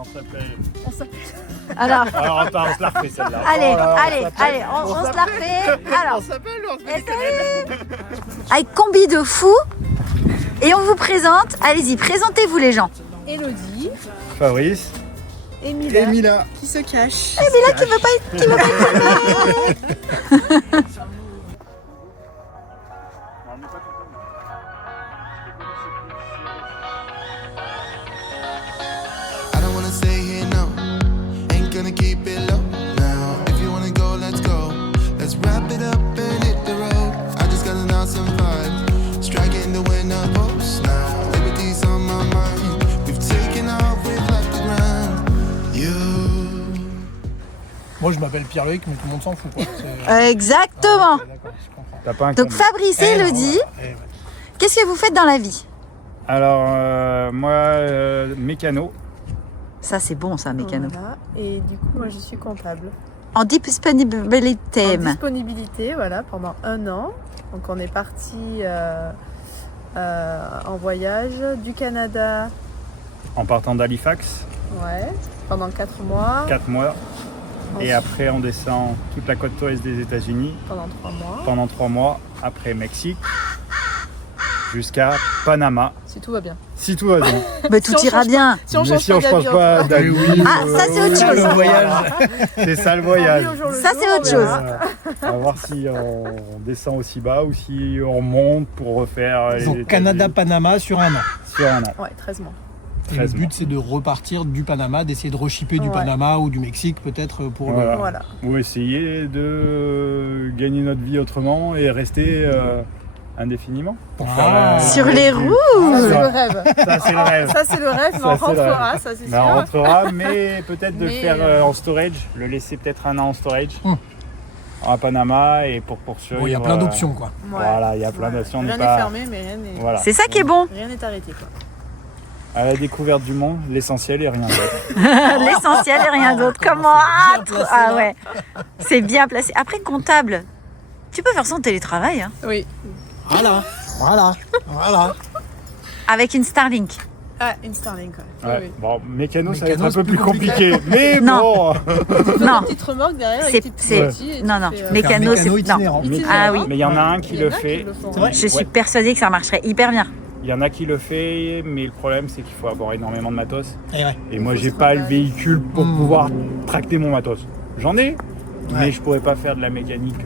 on s'appelle. Alors, Attends, on se la refait celle-là. allez, Oh là là, allez, on se la refait. Alors, On s'appelle ou on se fait des conneries? avec combi de fou. Et on vous présente. Allez-y, présentez-vous les gens. Élodie Fabrice. et Mila, Et Mila. qui se cachent. Et Mila qui veut pas être filmée. I don't wanna stay here, no. Ain't gonna keep it low now. If you wanna go, let's go. Let's wrap it up and hit the road. I just got an awesome vibe. Striking the winner post now. Liberty's on my mind. We've taken off, we've left the ground. You. Moi je m'appelle Pierre-Loïc, mais tout le monde s'en fout quoi. C'est- Exactement. Ok, d'accord, je comprends. T'as pas un Donc combi. Fabrice et Elodie, Ouais. qu'est-ce que vous faites dans la vie? Alors, moi, mécano. Ça c'est bon ça, mécano. Voilà. Et du coup, moi, je suis comptable. En disponibilité. En disponibilité, voilà, pendant 1 an. Donc, on est parti en voyage du Canada, En partant d'Halifax, ouais, pendant 4 mois. 4 mois. Et Ensuite, après, on descend toute la côte ouest des États-Unis pendant 3 mois. pendant 3 mois. Après Mexique, jusqu'à Panama. Si tout va bien. Si tout va bien. Mais tout Si on ira change bien. Si on Mais change si on ne change pas d'avis, d'avis. Ah, ça, c'est autre chose. Le voyage. C'est ça le voyage. Ça, c'est autre chose. On va voir si on descend aussi bas ou si on monte pour refaire les Donc États-Unis Canada-Panama sur un an. sur un an. Ouais, 13 mois. Et le 13 but c'est de repartir du Panama, d'essayer de reshipper du Ouais. Panama ou du Mexique peut-être pour Voilà. Voilà. Ou essayer de gagner notre vie autrement et rester indéfiniment. Pour Ah. faire la- Sur les Ça, roues. c'est le rêve. Ça, c'est le rêve. Ça, c'est le rêve, mais Ça, on c'est le rêve. rentrera, ça, c'est Mais on sûr. rentrera, mais peut-être de le Mais, faire en storage, le laisser peut-être un an en storage à Panama et pour poursuivre. Bon, il y a plein d'options quoi. Ouais. Voilà, il y a plein Ouais. d'options. on Rien n'est n'est pas- fermé, mais rien n'est Voilà. C'est ça qui est bon. rien n'est arrêté, quoi. À la découverte du monde, l'essentiel et rien d'autre. L'essentiel et rien d'autre. Comment Ah ouais. C'est bien placé. Après, comptable, tu peux faire son télétravail hein, Oui. Voilà, voilà. avec une Starlink. Ah, une Starlink, ouais. Ouais. Oui, oui. Bon, mécano, ça va être Mécano, un peu c'est plus plus compliqué. compliqué. Mais Non. bon. Non, Une petite remorque derrière, C'est- avec des petits c'est- outils et non, tu non. fais, Mais- Mécano, c'est- non. itinérant. Ah oui. Mais il y en a un qui Il y le en a fait. font. C'est vrai Je suis Ouais. persuadée que ça marcherait hyper bien. Il y en a qui le fait, mais le problème c'est qu'il faut avoir énormément de matos. Et ouais. Et moi faut j'ai se pas le travailler. véhicule pour pouvoir tracter mon matos. J'en ai, mais Ouais. je pourrais pas faire de la mécanique.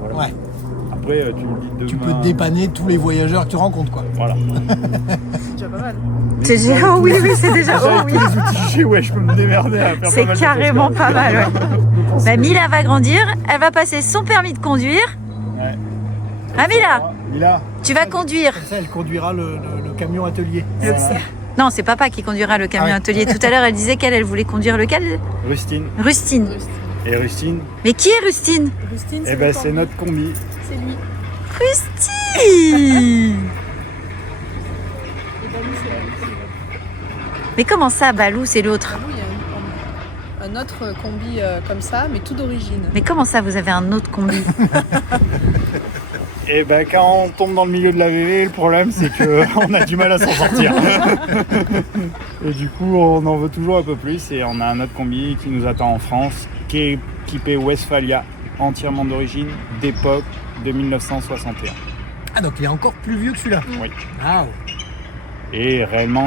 Voilà. Ouais. Après tu me dis demain. Tu peux dépanner tous les voyageurs que tu rencontres quoi. Voilà. C'est déjà pas mal. C'est déjà, oh oui, oui, c'est déjà, oh Avec oui. tous les outils que j'ai, ouais, je peux me démerder à faire pas C'est mal de carrément choses. pas mal, ouais. Bah, Mila va grandir, elle va passer son permis de conduire. Ouais. Ah, Mila, Mila, tu vas conduire. Comme ça elle conduira le camion atelier. voilà. Non, c'est papa qui conduira le camion Ah ouais. atelier. Tout à l'heure, elle disait qu'elle voulait conduire lequel? Rustine. Rustine. Et Rustine, Mais qui est Rustine? Rustine, eh ben c'est notre combi. C'est lui. Rustine. Et Balou, c'est elle. Mais comment ça, Balou, c'est l'autre? Balou, il y a un autre combi comme ça, mais tout d'origine. Mais comment ça, vous avez un autre combi? Et ben quand on tombe dans le milieu de la VV, le problème c'est qu'on a du mal à s'en sortir. Et du coup on en veut toujours un peu plus et on a un autre combi qui nous attend en France, qui est équipé Westphalia, entièrement d'origine, d'époque de 1961. Ah donc il est encore plus vieux que celui-là. Oui. Ah Et réellement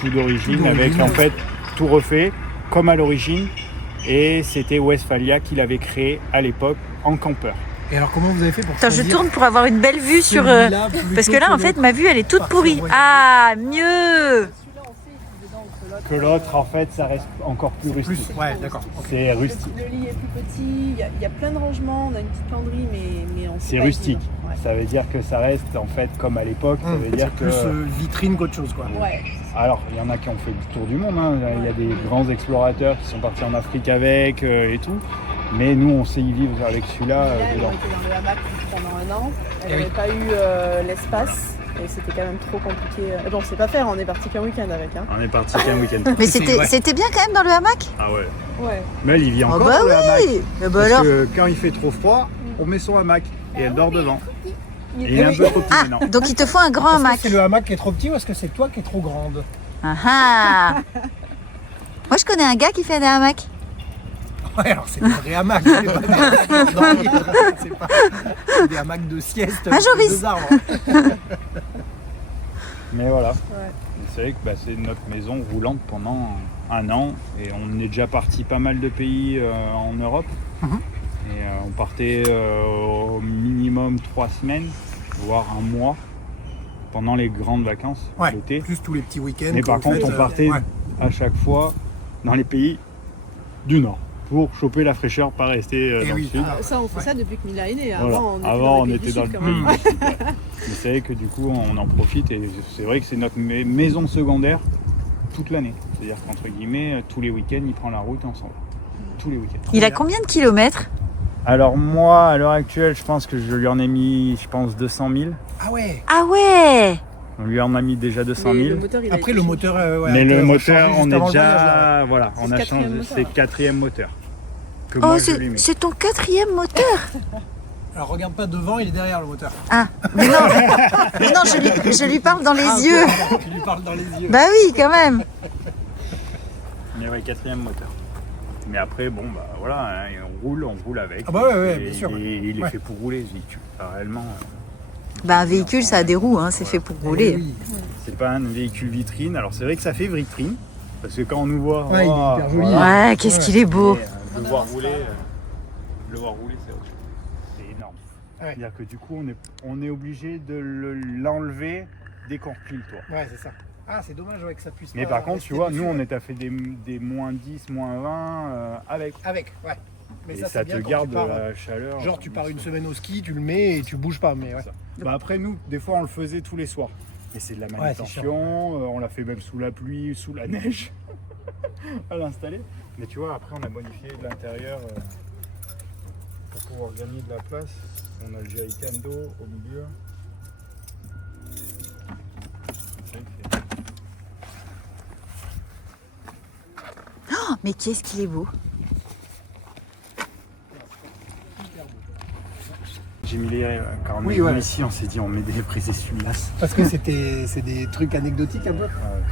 tout d'origine, Tout d'origine, avec en ouais. fait tout refait comme à l'origine. Et c'était Westphalia qui l'avait créé à l'époque en campeur. Et alors comment vous avez fait pour Attends, je choisir tourne pour avoir une belle vue sur... celui-là plutôt Parce que là, en fait, l'autre ma vue, elle est toute Partir pourrie. voyager. Ah, mieux. Celui-là, on sait qu'il est dedans que l'autre. Que l'autre en fait ça reste encore plus rustique. Plus, ouais, d'accord. C'est rustique. Le lit est plus petit, il y a plein de rangements, on a une petite landry, mais on sait C'est pas rustique. équilibre. Ouais. Ça veut dire que ça reste en fait comme à l'époque. Ça veut dire C'est que. plus vitrine qu'autre chose quoi. Ouais. Alors il y en a qui ont fait le tour du monde. Hein. Il y a des grands explorateurs qui sont partis en Afrique avec et tout. Mais nous on sait y vivre avec celui-là Là, elle dedans. était dans le hamac pendant 1 an. Elle Eh oui. n'avait pas eu l'espace et c'était quand même trop compliqué. Bon, on sait pas faire, on est parti qu'un week-end avec. Hein. On est parti qu'un week-end. Mais C'est- c'était ouais. c'était bien quand même dans le hamac? Ah ouais. Ouais. Mais elle y vit Oh encore bah le hamac. oui. Bah Parce alors. que quand il fait trop froid, on met son hamac et elle dort devant. Et il est un oui. peu trop petit Ah, maintenant. donc il te faut un grand Est-ce que hamac. c'est le hamac qui est trop petit ou est-ce que c'est toi qui es trop grande? Ah ah. Moi, je connais un gars qui fait des hamacs. Ouais, alors c'est des vrais hamacs, c'est pas des hamacs d'ornier, c'est pas des hamacs de sieste Ah, Joris. deux arbres. Mais voilà. Ouais. C'est vrai que c'est notre maison roulante pendant un an et on est déjà parti pas mal de pays en Europe. Et on partait au minimum 3 semaines, voire un mois pendant les grandes vacances Ouais, l'été. plus tous les petits week-ends. Mais que par vous contre, faites, on partait ouais. à chaque fois dans les pays du Nord pour choper la fraîcheur, pas rester Eh dans oui. le Sud. Ah, ça, on fait ça depuis que Mila est née. Voilà. Avant, on était était dans dans les le pays du pays Sud, quand du même. Sud, ouais. Mais c'est vrai que du coup, on en profite et c'est vrai que c'est notre maison secondaire toute l'année. C'est-à-dire qu'entre guillemets, tous les week-ends, il prend la route et on s'en va. Tous les week-ends. Il a combien de kilomètres? Alors moi, à l'heure actuelle, je pense que je lui en ai mis, 200 000. Ah ouais. Ah ouais! On lui en a mis déjà 200 Mais 000. le moteur, il a Après été le changé. moteur, ouais, Mais a été le moteur, rechargé on juste est avant le voyage, là. déjà... Voilà, C'est on le a quatrième changé. moteur. C'est le 4e moteur que Oh, moi je lui mets. c'est ton 4e moteur. Alors regarde pas devant, il est derrière le moteur. Ah, mais non, mais non, je lui parle dans les Ah, yeux. pardon, tu lui parles dans les yeux. Bah oui, quand même. Mais ouais, 4e moteur. Mais après, bon, bah voilà, hein, on roule avec. Ah bah ouais, Et bien sûr. il est Ouais. fait pour rouler, ce véhicule. Enfin, réellement, Bah un véhicule, ça a des roues, hein, c'est fait pour rouler. Oui. c'est pas un véhicule vitrine. Alors c'est vrai que ça fait vitrine, parce que quand on nous voit, Ouais, il est hyper joli. Ouais, qu'est-ce qu'il est beau. mais, le voir rouler, c'est autre chose. C'est énorme. Ouais. C'est-à-dire que du coup, on est obligé de l'enlever dès qu'on replie le toit. Ouais, c'est ça. Ah, c'est dommage ouais, que ça puisse Mais pas par contre, rester tu vois, dessus, nous, on ouais. est à fait des moins 10, moins 20 avec. Avec, ouais. Mais Et ça, ça c'est te bien quand garde tu pars, la chaleur. genre tu pars une semaine au ski, tu le mets et tu bouges pas, mais ouais. Ça. Bah après nous, des fois on le faisait tous les soirs. Et c'est de la Ouais, c'est manutention, on l'a fait même sous la pluie, sous la neige à l'installer. Mais tu vois, après on a modifié l'intérieur pour pouvoir gagner de la place. On a le jerrycan d'eau au milieu. C'est vrai que c'est- Oh, mais qu'est-ce qu'il est beau. J'ai mis les. Quand on Oui, est venu ouais. ici, on s'est dit on met des prises essuie-glaces. Parce que c'est des trucs anecdotiques un peu.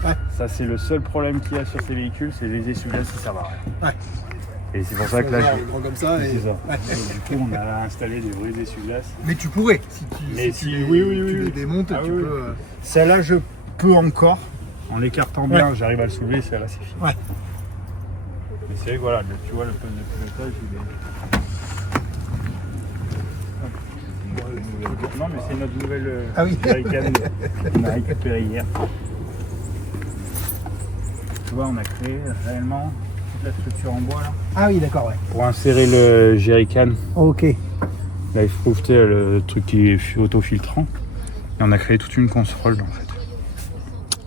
Ouais. Ça, c'est le seul problème qu'il y a sur ces véhicules, c'est les essuie-glaces qui servent à rien. Ouais. Et c'est pour ça que là, Voilà, grand comme ça. Et... c'est ça. Ouais. Et du coup, on a installé des vrais essuie-glaces. Mais tu pourrais, si tu, Mais si si- tu les, oui, oui, tu oui, les oui. démontes, Ah tu oui, peux. Celle-là, je peux encore. En l'écartant bien, Ouais. j'arrive à le soulever, celle-là, c'est fini. Ouais. Mais c'est vrai que voilà, tu vois, le pilotage, il est. Non, mais c'est notre nouvelle Ah oui. jerrycan qu'on a récupérée hier. Tu vois, on a créé réellement toute la structure en bois là. Ah oui, d'accord, ouais. Pour insérer le jerrycan, Ok. là il faut le truc qui est auto-filtrant. Et on a créé toute une console en fait.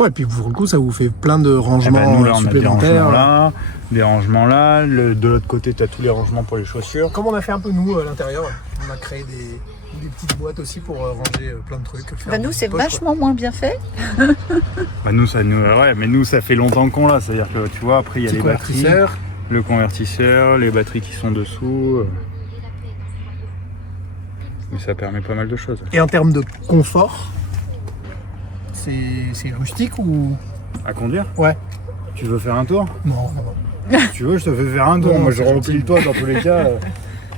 Ouais, et puis pour le coup, ça vous fait plein de Eh rangements ben, nous là on a des supplémentaires. rangements là, des rangements là. De l'autre côté tu as tous les rangements pour les chaussures. Comme on a fait un peu nous à l'intérieur, on a créé des petites boîtes aussi pour ranger plein de trucs. faire Bah des nous, c'est petites poches, vachement moins bien fait. Bah nous ça nous ouais, mais nous ça fait longtemps qu'on l'a, c'est-à-dire que tu vois après il y a Petit les batteries, convertisseur. le convertisseur, les batteries qui sont dessous. Mais ça permet pas mal de choses. Et en termes de confort, c'est rustique ou. À conduire? Ouais. Tu veux faire un tour? Non, non, non. Si tu veux, je te fais faire un tour. Non, Moi je c'est remplis gentil. le toit dans tous les cas.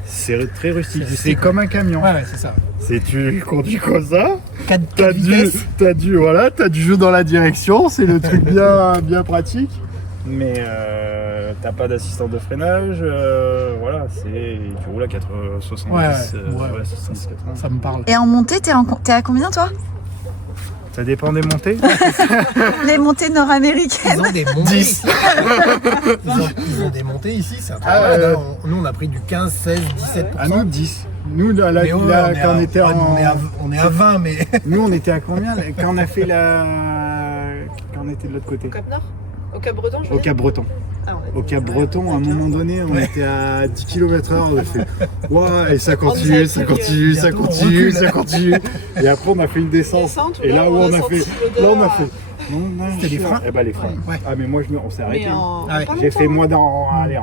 C'est très rustique. C'est C'est rustique, comme un camion. Ouais, c'est ça. C'est tu conduis comme ça. 4 T'as vitesses. t'as du jeu dans la direction. C'est le truc bien pratique. Mais t'as pas d'assistance de freinage. Voilà, tu roules à 70, Ouais, ouais. 70, 80. Ça me parle. Et en montée, t'es à combien toi? Ça dépend des montées. Les montées nord-américaines. Ils ont des montées 10. ici. Ils ont des montées ici, c'est un truc Ah, malade, hein. Nous, on a pris du 15, 16, 17%. À nous 10. Nous là, Mais ouais, quand on était ouais, en. on est à 20, mais. Nous on était à combien là, quand on a fait quand on était de l'autre côté? Au Cap Nord? Au Cap Breton, je veux Au dire Cap Breton. Ah, on était- Au Cap Breton, à un moment donné, on était à 10 km/h. On a fait ouah, et ça continue, ça continue, ça Bientôt, on continue, recule. ça continue. Et après, on a fait une descente. Descente, Et là où on a senti fait. l'odeur, Là, on a fait. Non, non, C'était les chiant. freins? Eh ben, les freins. Ouais. Ah, mais moi, on s'est arrêté. Mais en Ah ouais. pas J'ai fait longtemps. moi allez,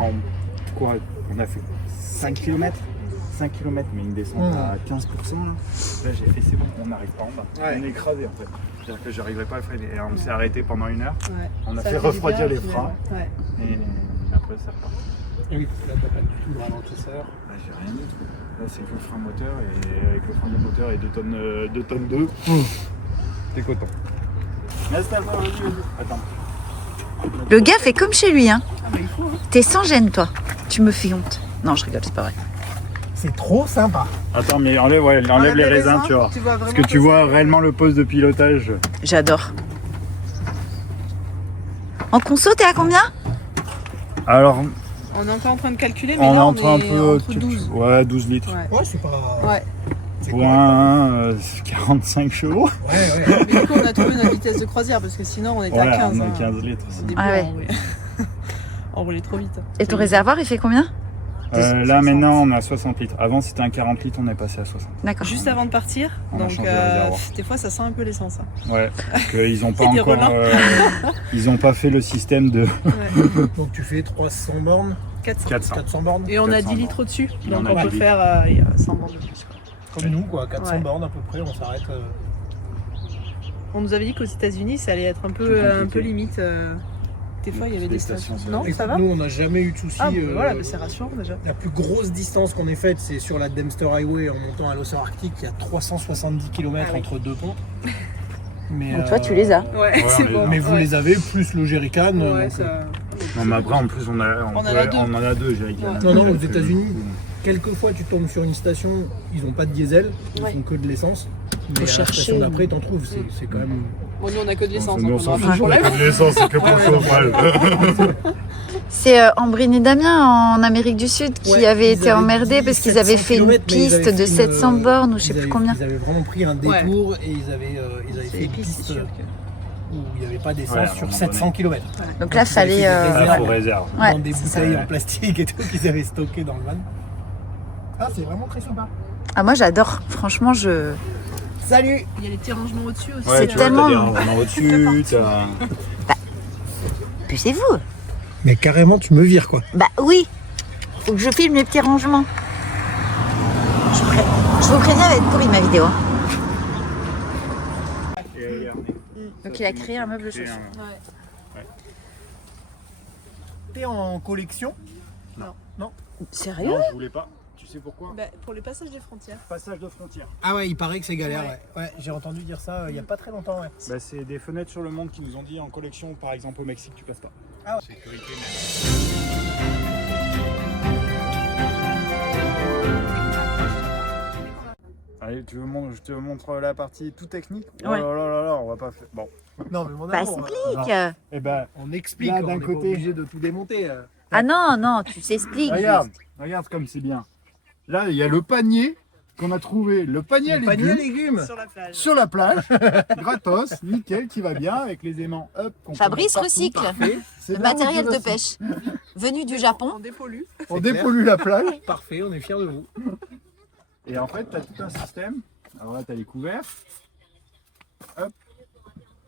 quoi, on a fait 5 km 5 km, mais une descente à 15%. Là, j'ai fait c'est bon, on n'arrive pas en bas. Ouais. On est écrasé en fait. C'est-à-dire que j'arriverai pas à freiner. Et on s'est arrêté pendant 1 heure. Ouais. On a Ça fait du refroidir bien, les finalement. freins. Ouais. Et après, ça repart. Oui, là t'as pas du tout le ralentisseur. Là, j'ai rien du tout. Là, c'est que le frein moteur. Et avec le frein du moteur et 2 tonnes 2, t'es coton. Installe-toi, vas-y. Attends. Le gars fait comme chez lui, hein. Ah bah il faut. Hein. T'es sans gêne, toi. Tu me fais honte. Non, je rigole, c'est pas vrai. C'est trop sympa. Attends, mais enlève les raisins, tu vois. Parce que tu vois réellement le poste de pilotage. J'adore. En conso, t'es à combien? Alors, On est encore en train de calculer, mais on est là, entre un est peu. entre 12. Ouais, 12 litres. Ouais. Ouais, c'est pas. Ouais. C'est Pour correct. un 45 chevaux. Ouais. Mais du coup, on a trouvé notre vitesse de croisière parce que sinon, on était Ouais, à 15. on a hein. 15 litres. Au début, Ah ouais. on roulait trop vite. Et ton réservoir, il fait combien? Là maintenant on a 60 litres. Avant c'était un 40 litres, on est passé à 60. D'accord. Juste avant de partir, On a donc changé le réservoir. des fois ça sent un peu l'essence. Hein. Ouais, parce qu'ils ont pas C'était encore. relent. Ils ont pas fait le système de Ouais. Donc tu fais 300 bornes, 400. 400. 400 bornes. Et on a 400 10 litres au-dessus, Et donc on a on 10 peut litres. faire 100 bornes de plus. Quoi. Comme nous, quoi. 400 Ouais. bornes à peu près, on s'arrête. On nous avait dit qu'aux États-Unis ça allait être un Plus peu compliqué. limite. Des fois il y avait Les des stations, stations. ça Non, va. ça va Nous, on n'a jamais eu de soucis. Ah, voilà, mais c'est rassurant déjà. La plus grosse distance qu'on ait faite, c'est sur la Dempster Highway en montant à l'océan Arctique. Il y a 370 km Ah oui. entre deux ponts. Mais, Donc toi, tu les as. Ouais, on c'est les bon. a. Mais vous ouais. les avez, plus le jerrycan. Ouais, donc, ça... Non mais après en plus on en a deux. en a deux, j'ai Ouais. Non, non, aux États-Unis, quelquefois tu tombes sur une station, ils n'ont pas de diesel, ils Ouais. font que de l'essence. Mais à la chercher. station d'après, t'en trouves. C'est quand même. Bon, nous on a que de l'essence, Nous on donc on s'en aura fout, pas de on a problème. que de l'essence, c'est que pour le chauffage. C'est Ambrine et Damien en Amérique du Sud qui Ouais, avaient ils été avaient emmerdés dit parce qu'ils avaient 700 fait une kilomètres, mais ils avaient piste de fait une- 700 bornes ou je sais ils plus avaient- combien. Ils avaient vraiment pris un Ouais. détour et ils avaient fait C'est une piste, piste c'est sûr où il n'y avait pas d'essence Ouais, à un sur moment 700 km. Donc là, ils avaient fallait. fait des Là réserves. faut réserve. Ouais, Dans des c'est bouteilles ça. en plastique et tout qu'ils avaient stocké dans le van. Ah, c'est vraiment très sympa. Ah, moi, j'adore. Franchement, je. Salut. Il y a les petits rangements au-dessus aussi. C'est tu vois, tellement- t'as des rangements au-dessus, t'as... Poussez-vous. Mais carrément, tu me vires quoi. Bah oui. Faut que je filme les petits rangements. Je vous préviens, elle va être pourrie ma vidéo. hein. Donc il a créé un meuble chauffant. Ouais. T'es en collection? Sérieux? Non, je voulais pas. Tu sais pourquoi? Bah, pour les passages des frontières. Passage de frontière. Ah ouais, il paraît que c'est galère. Ouais. Ouais, j'ai entendu dire ça il y a pas très longtemps. Ouais. Bah, c'est des fenêtres sur le monde qui nous ont dit en collection, par exemple au Mexique, tu passes pas. Ah ouais. Sécurité. Allez, je te montre la partie tout technique. Oh Ouais. là là là là, on va pas faire. Bon. Non mais mon Bah amour, explique. Eh ben, on explique. Là, on d'un n'est pas côté- obligé de tout démonter. Ah non, non, tu t'expliques. regarde comme c'est bien. Là, il y a le panier qu'on a trouvé, le panier à Le panier à légumes. légumes. Sur la plage. Sur la plage, gratos, nickel, qui va bien avec les aimants up. qu'on Fabrice peut mettre recycle. partout, parfait. C'est Le de la matériel de recycle. pêche. Venu du Japon. On dépollue. On C'est clair. dépollue la plage. Parfait, on est fiers de vous. Et en fait, tu as tout un système. Alors là, tu as les couverts. Hop,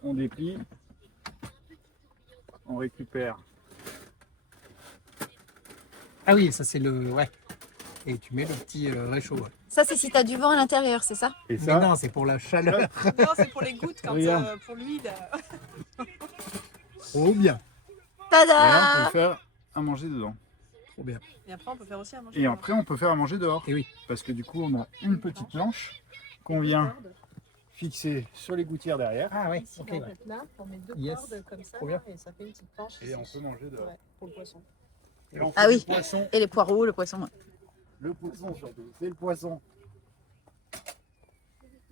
on déplie. On récupère. Ah oui, ça c'est le. Ouais. Et tu mets le petit réchaud. Ouais. Ça, c'est si t'as du vent à l'intérieur, c'est ça? Et Mais ça, non, c'est pour la chaleur. Non, c'est pour les gouttes quand Regarde. pour l'huile. Trop bien. et là, on Tada! peut faire à manger dedans. Trop bien. Et après on peut faire aussi à manger. Et après, on peut faire à manger dehors. Et oui. Parce que du coup, on a une petite planche qu'on vient fixer sur les gouttières derrière. Ah ouais, Ici, ok. en Ouais. fait, là, on met deux Yes. cordes comme ça Trop bien. et ça fait une petite planche. Et ici. on peut manger dehors. Ouais, pour le poisson. Et là, on fait Ah oui. du poisson. Et les poireaux, le poisson. Le poisson surtout, c'est le poisson.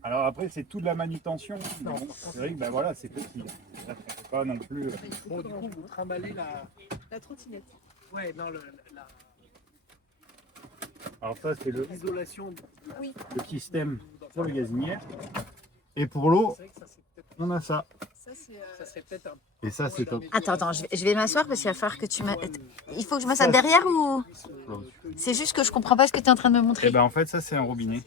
Alors après, c'est toute la manutention. Bon, c'est vrai que ben voilà, c'est petit. Ça fait pas non plus. Bon, du coup, vous trimballez la. La trottinette. Ouais, non, la. Alors ça, c'est L'isolation. le système sur le gazinière. Et pour l'eau, C'est vrai que ça c'est peut-être. on a ça. Ça c'est. Ça serait peut-être un. Et ça, c'est top. Attends, je vais m'asseoir parce qu'il va falloir que tu m'aides. Il faut que je m'assoie derrière ou. C'est juste que je comprends pas ce que tu es en train de me Et montrer. ben en fait, ça, c'est un robinet.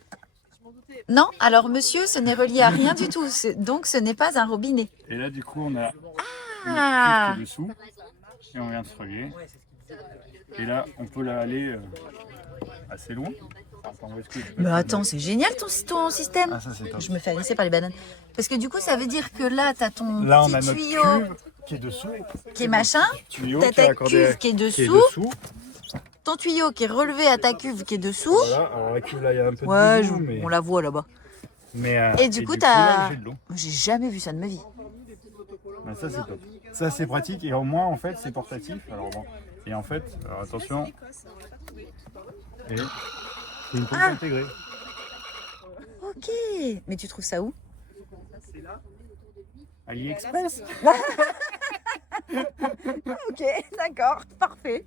Je m'en doutais. Non, alors monsieur, ce n'est relié à rien du tout. Donc ce n'est pas un robinet. Et là, du coup, on a Ah! le dessous. Et on vient de se relier. Et là, on peut la aller assez loin. Attends, où est-ce que je peux Mais te attends, donner c'est génial ton système. Ah, ça c'est top. Je me fais agresser par les bananes. Parce que du coup, ça veut dire que là, t'as ton Là, on a petit notre tuyau cuve qui est dessous. qui est machin, Tuyau t'as qui est ta accordé cuve qui est dessous, ton tuyau qui est relevé à ta cuve qui est dessous. Voilà, alors la cuve là, il y a un peu de Ouais, boulot, mais... on la voit là-bas. mais Et du coup, là, t'as. j'ai de l'eau. J'ai jamais vu ça de ma vie. Ouais, ça c'est top. Ça c'est pratique et au moins en fait c'est portatif. Alors bon. Et en fait, alors attention. Et c'est une pompe intégrée. Ok. Mais tu trouves ça où? AliExpress. Ok, d'accord, parfait.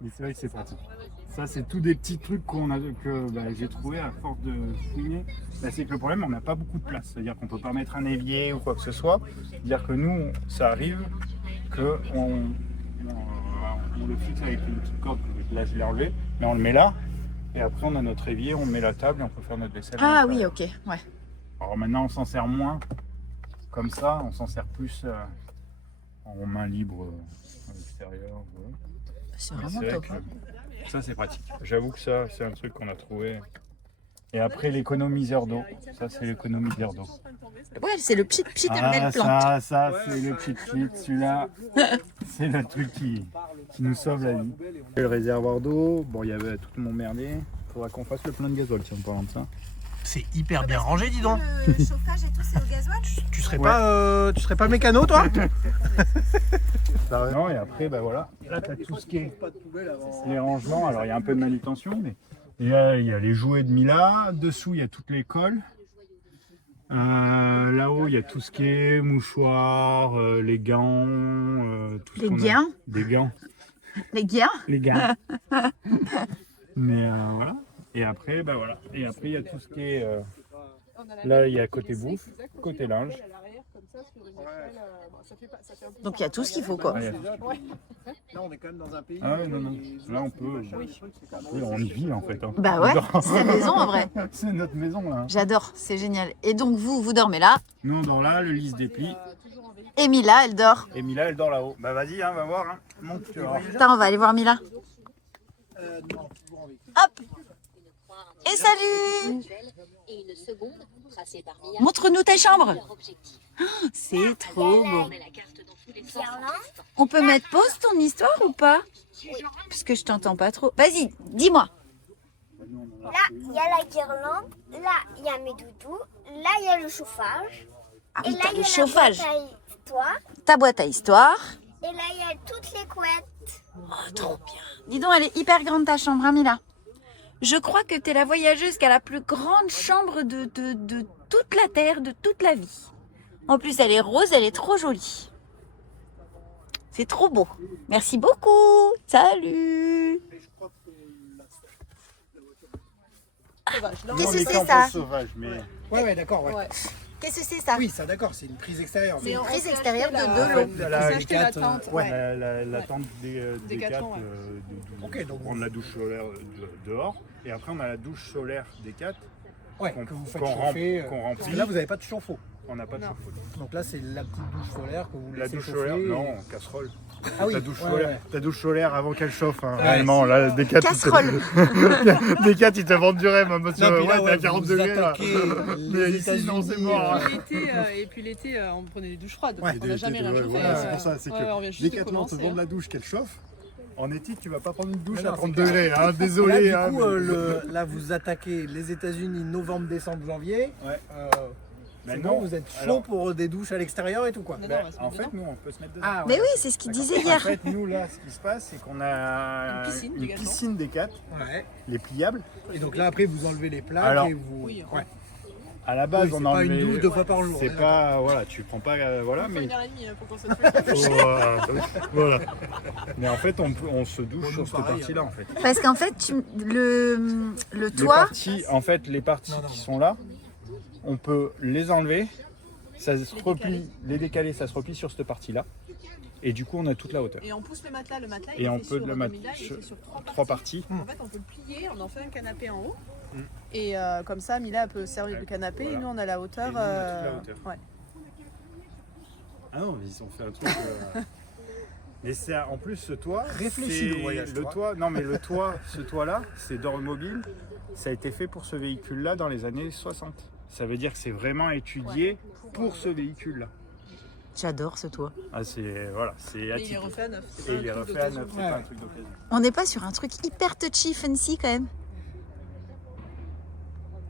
Mais c'est vrai que c'est pratique. Ça c'est tous des petits trucs que j'ai trouvé à force de fouiner. Bah, c'est que le problème on n'a pas beaucoup de place. C'est-à-dire qu'on peut pas mettre un évier ou quoi que ce soit. C'est-à-dire que nous, ça arrive qu'on le fixe avec une petite corde. Là je l'ai enlevé, mais on le met là. Et après on a notre évier, on met la table et on peut faire notre vaisselle. Ah oui, ok, ouais. Alors maintenant on s'en sert moins comme ça, on s'en sert plus en main libre à l'extérieur. Voilà. C'est Mais vraiment c'est vrai top. que Hein. ça c'est pratique. J'avoue que ça c'est un truc qu'on a trouvé. Et après l'économiseur d'eau, ça c'est l'économiseur d'eau. Ouais, c'est le petit éternel Ah plante. ça c'est le petit celui-là, c'est le truc qui nous sauve la vie. Le réservoir d'eau, bon il y avait tout mon merdier. Faudra qu'on fasse le plein de gasoil si on parle de ça. C'est hyper bien rangé, dis donc. Le chauffage et tout, c'est au gasoil. Tu serais Ouais. tu serais pas le mécano, toi? Non, et après, bah voilà. Là, tu as tout ce qui est les rangements. Alors, il y a un peu de manutention, mais il y a les jouets de Mila. Dessous, il y a toutes les colles. Là-haut, il y a tout ce qui est mouchoirs, les gants. Tout ce Les qu'on a. gants Des gants. Les gars. Les gants. Mais voilà. Et après, bah voilà. Et après, il y a tout ce qui est. Là, il y a côté bouffe, côté linge. Donc il y a tout ce qu'il faut quoi. Ah, il y a- Là, on est quand même dans un pays. Ah ouais, non. Là, on peut. Oui, on y vit en fait. Hein. Bah ouais, On dort. c'est la maison en vrai. C'est notre maison là. J'adore, c'est génial. Et donc vous dormez là. Nous on dort là, le lit se déplie. Et Mila, elle dort. Et Mila elle dort là-haut. Bah vas-y, hein, va voir. Hein. Monte, tu vas voir. Attends, on va aller voir Mila. Non, toujours avec. Hop. Et salut. Et une seconde tracée par Mia. Montre-nous ta chambre. Leur objectif. C'est trop beau. On met la carte dans tous les sens. On peut mettre pause ton histoire ou pas? Parce que je t'entends pas trop. Vas-y, dis-moi. Là, il y a la guirlande, là, il y a mes doudous, là, il y a le chauffage, Ah et oui, là, t'as il y le a chauffage. la boîte à histoire, Ta boîte à histoire. et là, il y a toutes les couettes. Oh, trop bien. Dis donc, elle est hyper grande ta chambre, hein, Mila. Je crois que t'es la voyageuse qui a la plus grande chambre de toute la Terre, de toute la vie. En plus, elle est rose, elle est trop jolie. C'est trop beau. Merci beaucoup. Salut. Qu'est-ce que c'est ça? Sauvage, mais... Ouais, d'accord, ouais. Ouais. Qu'est-ce que c'est ça? Oui, ça, d'accord, c'est une prise extérieure. C'est mais- en- prise on s'est extérieure acheté de la- l'eau. On s'est La- acheté la quatre, tente. ouais. La tente des quatre, 4 ouais. Ok, donc prendre la douche solaire dehors. Et après, on a la douche solaire des 4 ouais, qu'on que vous faites qu'on chauffer. qu'on Parce remplit. que là, vous n'avez pas de chauffe-eau. On n'a pas de Non. chauffe-eau. Donc là, c'est la petite douche solaire que vous La laissez douche chauffer. solaire, non, casserole. Ah oui, Ta douche, ouais, solaire, ouais. ta douche solaire avant qu'elle chauffe. Hein. Ouais, Réellement, là, des 4 Casserole. des 4 ils te vendent du rêve, hein, monsieur. Non, puis là, Ouais, t'es à 40 vous degrés là. attaquez Mais les ici, non, c'est États-Unis, mort. hein. Et puis l'été, on prenait des douches froides. Ouais. On n'a jamais rien chauffé. Voilà, c'est pour ça, c'est Ouais, on vient que juste de Décathlon te commencer, vend de hein. la douche qu'elle chauffe. En été, tu vas pas prendre une douche Mais non, à 30 c'est degrés, hein, Et désolé. là, hein, du coup, mais- là, vous attaquez les États-Unis novembre, décembre, janvier. Ouais. C'est Mais bon, non, vous êtes chaud alors- pour des douches à l'extérieur et tout quoi. Non, Ben, on va se en mettre fait, dedans. nous, on peut se mettre dedans. Ah, Mais oui, c'est ce qu'il disait En hier. fait, nous, là, ce qui se passe, c'est qu'on a Une piscine, une Décathlon. piscine des 4, Ouais. les pliables. Et donc là, après, vous enlevez les plaques Alors, et vous. oui, ouais. À la base, Oui, on c'est a pas une enlevé- douche 2 fois par jour. C'est ouais, pas, voilà, tu prends pas, voilà, Il faut mais. 1h30 pour qu'on se fasse. Voilà. Mais en fait, on se douche Bon, sur nous, cette pareil, partie-là, en fait. Parce qu'en fait, le Les toit. parties, en fait, les parties Non, non. qui sont là, on peut les enlever, ça se replie, les décaler, ça se replie sur cette partie-là. Et du coup, on a toute la hauteur. Et on pousse le matelas Et il on est peut sur le mettre 2000, il est sur sur 3 parties. En fait, on peut le plier, on en fait un canapé en haut. Et comme ça, Mila peut servir Ouais, le canapé voilà. et nous on a la hauteur. Et nous, on a toute la hauteur. Ouais. Ah non, mais ils ont fait un truc. Mais c'est en plus ce toit. Réfléchis, c'est le voyage, toi. toit. Non mais le toit, ce toit-là, c'est Dormobile. Ça a été fait pour ce véhicule-là dans les années 60. Ça veut dire que c'est vraiment étudié pour ce véhicule-là. J'adore ce toit. Ah c'est voilà, c'est Et il est atypique. refait à neuf. c'est Et pas il est un truc refait à d'occasion. neuf, c'est Ouais. pas un truc d'occasion. On n'est pas sur un truc hyper touchy, fancy quand même.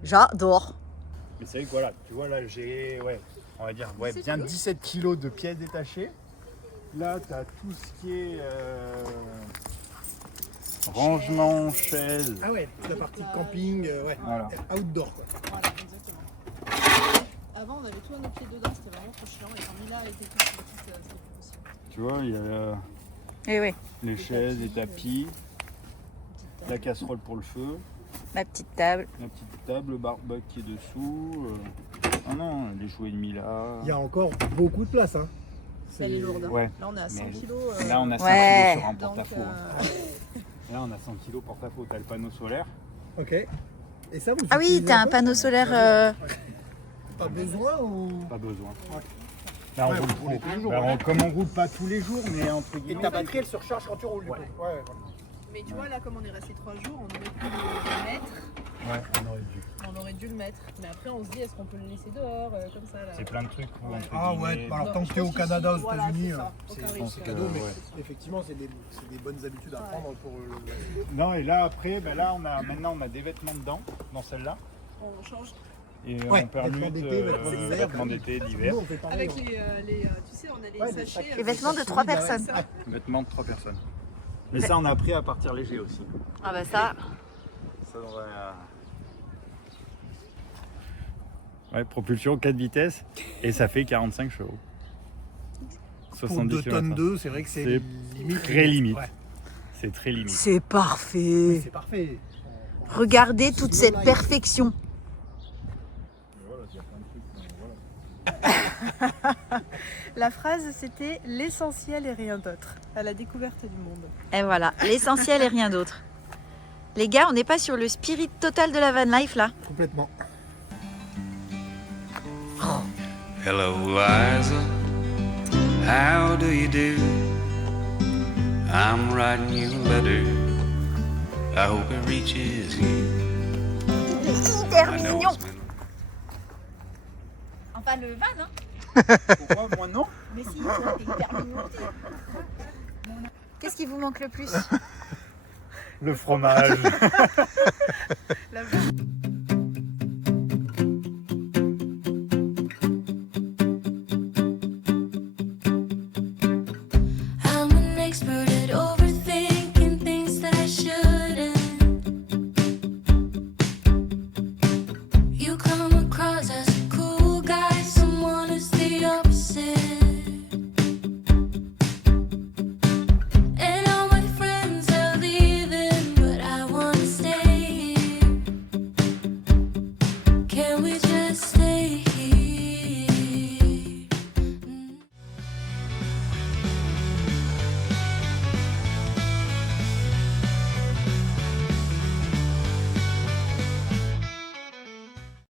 J'adore. Mais c'est vrai que voilà, tu vois là j'ai on va dire bien 17 kilos de pièces détachées. Là tu as tout ce qui est rangement, chaise. Ah ouais, la partie camping, Voilà. outdoor quoi. Voilà, exactement. Avant, on avait tout à nos pieds dedans, c'était vraiment trop chiant. Et quand Mila était toute petite, c'était plus possible. Tu vois, il y a Et oui, les chaises, les tapis, la casserole pour le feu, ma petite table. la petite table, le barbecue qui est dessous. Ah non, les jouets de Mila. Il y a encore beaucoup de place. Hein. Elle est lourde. Hein. Ouais. Là, on est à 100 Mais kilos. Là on a 5 Ouais. kilos sur un donc, porte-à-faux. Là on a 100 kilos porte-à-faux, t'as le panneau solaire. Ok. Et ça, vous Ah oui, utilisez t'as un encore panneau solaire. Pas besoin ou... Pas besoin. Là, on Ouais, roule vous roulez tous les jours, Bah, ouais. comme on roule pas tous les jours, mais entre Et guillemets. ta batterie elle se recharge quand tu roules du Ouais. coup. Ouais. Mais tu vois, là, comme on est resté 3 jours, on aurait pu le mettre. Ouais, on aurait dû. On aurait dû le mettre. Mais après, on se dit, est-ce qu'on peut le laisser dehors, comme ça là. C'est plein de trucs où entre Ah ouais, guillemets, alors Non, tant je que t'es au pense Canada, aux qu'ici, voilà, États-Unis, c'est ça. c'est Aucun c'est risque. cadeau, mais ouais. effectivement c'est des bonnes habitudes à prendre pour le... Non, et là après, là maintenant on a des vêtements dedans, dans celle-là. On change. Et Ouais, on permute vêtements d'été, vêtements d'hiver. vêtements d'été, d'hiver. Nous on fait pareil. Avec hein. tu sais, on a les Ouais, des sachets. sacs. Les vêtements de 3 personnes. Ça. Vêtements de 3 personnes. Mais ça on a appris à partir léger aussi. Ah bah ça. Ça on va... Ouais, propulsion 4 vitesses et ça fait 45 chevaux. Pour 70 2 tonnes km/h. 2, c'est vrai que c'est C'est limite. très limite. Ouais. C'est très limite. C'est parfait. C'est parfait. Regardez toute cette perfection. La phrase, c'était l'essentiel et rien d'autre. À la découverte du monde. Et voilà, l'essentiel et rien d'autre. Les gars, on n'est pas sur le spirit total de la van life là. Complètement. Hello, Liza. How do you do? I'm writing you a letter. I hope it reaches you. Hyper I know mignon. it's been Enfin le van, hein. Pourquoi moi non? Mais si, toi, t'es hyper mignon. Qu'est-ce qui vous manque le plus? Le fromage. I'm an expert at overthinking things that I shouldn't. You come across as a cool guy, someone who's the opposite. And all my friends are leaving, but I wanna stay here. Can we just